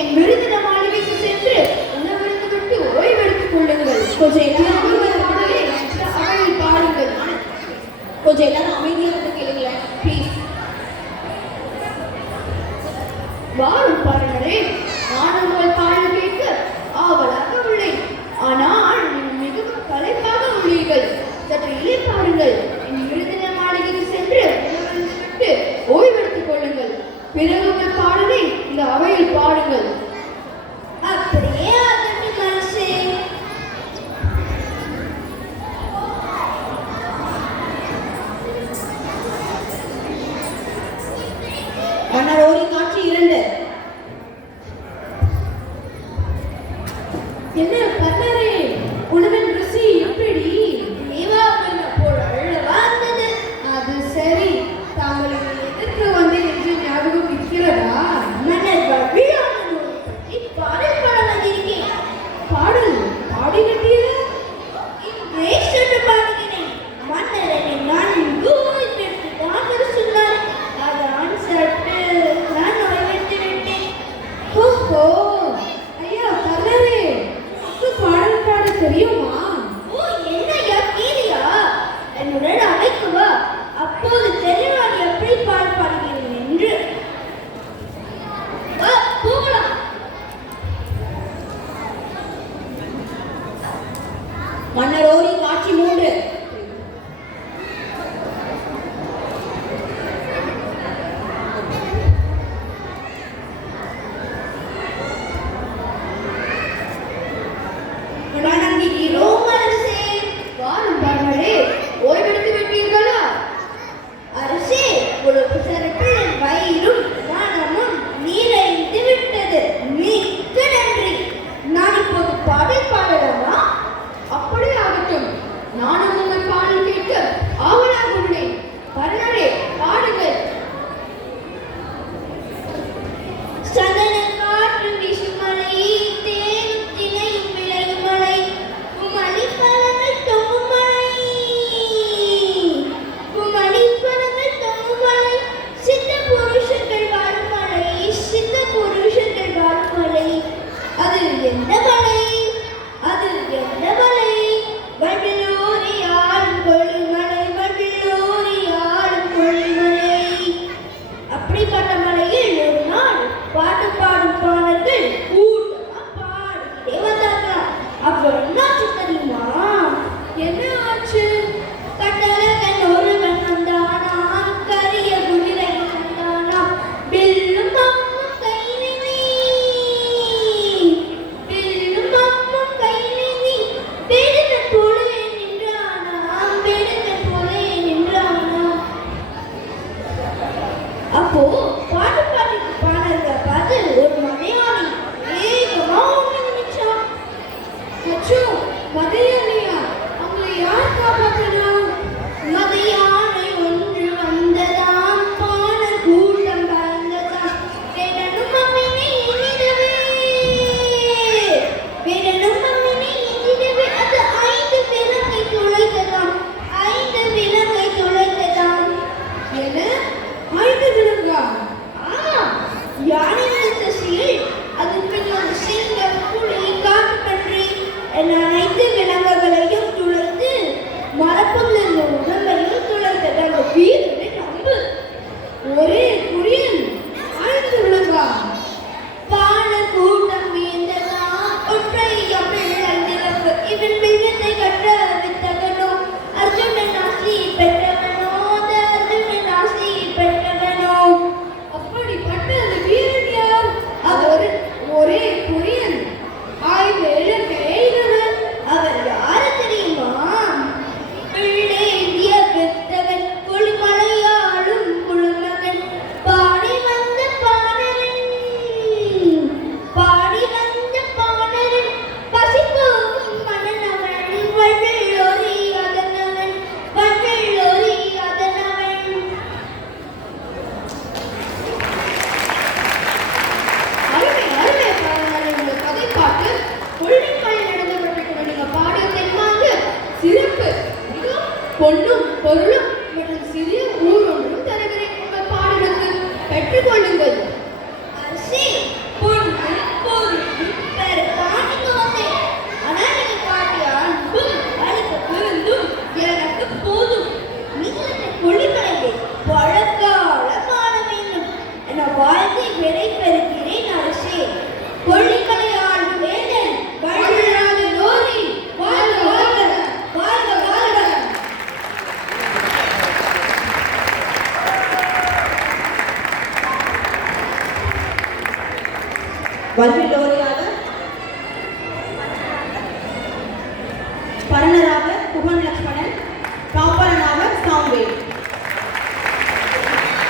என் விருதின மாளிகைக்கு சென்று உணவருந்து விட்டு ஓய்வெடுத்துக் கொள்ளுங்கள். கொஞ்சம் அவையில் பாடுங்கள். கொஞ்சம் எல்லாரும் அமைதியாக கேளுங்களேன் ப்ளீஸ். வாரும் பாருங்களே, நான் உங்கள் பாடல் கேட்க ஆவலாக உள்ளேன். ஆனால் மிகவும் களைப்பாக உள்ளீர்கள். சற்று இலை பாருங்கள். என் விருதின மாளிகைக்கு சென்று உணவருந்து விட்டு ஓய்வெடுத்துக் கொள்ளுங்கள். பிறகு உங்கள் பாடலை இந்த அவையில் பாடுங்கள். அப்படியே அதற்கு மனசே. மன்னரோரி காட்சி 2. என்ன கண்ணரே, உணவின் ருசி எப்படி? தேவா பண்ண போல் அழவா இருந்தது. அது சரி, தாங்கள் எதற்கு வந்து என்று ஞாபகம் இருக்கிறதா? மன்னர் வழியானோரை பற்றி பாடல் பாட வந்திருக்கேன். பாடல் பாடி கட்டியது இன்றே சென்று பாடுகிறேன். மன்னர் என்னை நன்கு ஓய்வெடுத்துதான் வர சொன்னார். அதான் சற்று நான் ஓய்வெடுத்து விட்டேன். ஓஹோ, ஐயா கண்ணரே, உனக்கு பாடல் பாட தெரியுமா? ஓ, என்னையா கேளியா? என்னுடன் அழைக்கு வா, அப்போது தெரிவார் எப்படி பால் பாடுகிறேன் என்று. வா, போகலாம். மன்னரோரி காட்சி 3. வணங்குகிறோ அரசே. வாரும் பாருங்களே, ஓய்வெடுத்து விட்டீர்களா? அரசே, உனக்கு சிறப்பில் என் வயிறும் மனமும் நீரைந்து விட்டது. மிக்க நன்றி. நான் இப்போது பாடல் பாடலாமா? அப்படியே ஆகட்டும். நானும் உங்கள் பாடல் கேட்க ஆவலாக உள்ளேன். பரணரே, பாடுங்கள். சந்தன காற்று வீசும் மலை, தேனும் தினையும் விளையும் மலை, குமளி பழங்கள் தொங்கும் மலை, குமளி பழங்கள் தொங்கும் மலை, சித்த புருஷர்கள் வாழும் மலை, சித்த புருஷர்கள் வாழும் மலை. அது எந்த மலை? அது எந்த மலை? வண்டலூரி ஆடும் கொல்லிமலை, வண்டலூரி ஆடும் கொல்லிமலை. அப்படிப்பட்ட மலையில் ஒரு நாள் பாட்டு பாடும் பாடல்கள் கூட்டமா பாடிக்கிட்டே வந்தார்களாம். அப்போ என்னாச்சு தெரியுமா? என்ன ஆச்சு? கட்டழகன் ஒருவன் வந்தானாம், கரிய குதிரை வந்தானாம், பில்லும் அம்மும் கையிலே, பில்லும் அம்மும் கையிலே, பெருமை போலே நின்றானாம், பெருமை போலே நின்றானாம். அப்போ பாட்டு பாடிட்டு பாடல்களை பார்த்து ஒரு மலையாளி வேகமா ஓடி வந்துச்சான். அச்சோ, மதையாளியா? அவங்களை யார் காப்பாற்றணும்? மதையானை ஒன்று வந்ததாம், பாடல் கூட்டம் பறந்ததாம், வேடனும் அம்மினை எண்ணிடவே, வேடனும் அம்மினை எண்ணிடவே, அது 5 விலங்கை துளைத்ததாம், 5 விலங்கை துளைத்ததாம். என்ன? 5 விலங்கா? ஆமாம், யானை வளர்த்த சீல், அதன் பின் ஒரு சிங்கம், புலி, காட்டுப்பன்றி என அனைத்து விலங்குகளையும் துளைத்து மரப்பொருள் இருந்த உடம்பையும் துளைத்தது. அந்த வீரனை நம்பு. ஒரே குறியன் 5 விலங்கா? பான கூட்டம் வீழ்ந்ததாம், ஒற்றை பிள்ளை நிரப்பு, இவன் பிள்ளத்தை கற்ற வித்தகனோ, அர்ஜுனன் ஆசி பெற்றவனோ, அர்ஜுனன் ஆசி பெற்றவனோ. அப்படிப்பட்ட அந்த வீரன் யார்? அவர் ஒரே குறியன் 5 இலக்கை எய்தவர். அவர் யாரு தெரியுமா? பிள்ளேந்திய பெத்தவன், கொள்மலையாளும் குழுமகன், பாடி வந்த பாடரன், பாடி வந்த பாடரன், பசிப்போகும் மன்னனவன், வள்ளலோரி அதனவன், வள்ளலோரி அதனவன். அருமை அருமை பாருங்கள். உங்கள் கதை பாட்டு கொள்ளிமலை நடந்தப்பட்டிருக்கிற நீங்க பாடியதை பாருங்க, சிறப்பு. இதுவும் பொன்னும் பொருளும் மற்றும் சிறிய ஊர் ஒன்றும் தருகிறேன். உங்கள் பாடலுக்கு பெற்றுக்கொள்ளுங்கள். அரசே, பொன்னும் விடை பெறுகிறேன் அரசே. கொள்ளிமலை ஆளும் வேந்தன் வள்ளுவராக லோரி வாழ்க வாழ்க வாழ்க வாழ்க. வல்வில்லோரியாக பரணராக புவன் லட்சுமி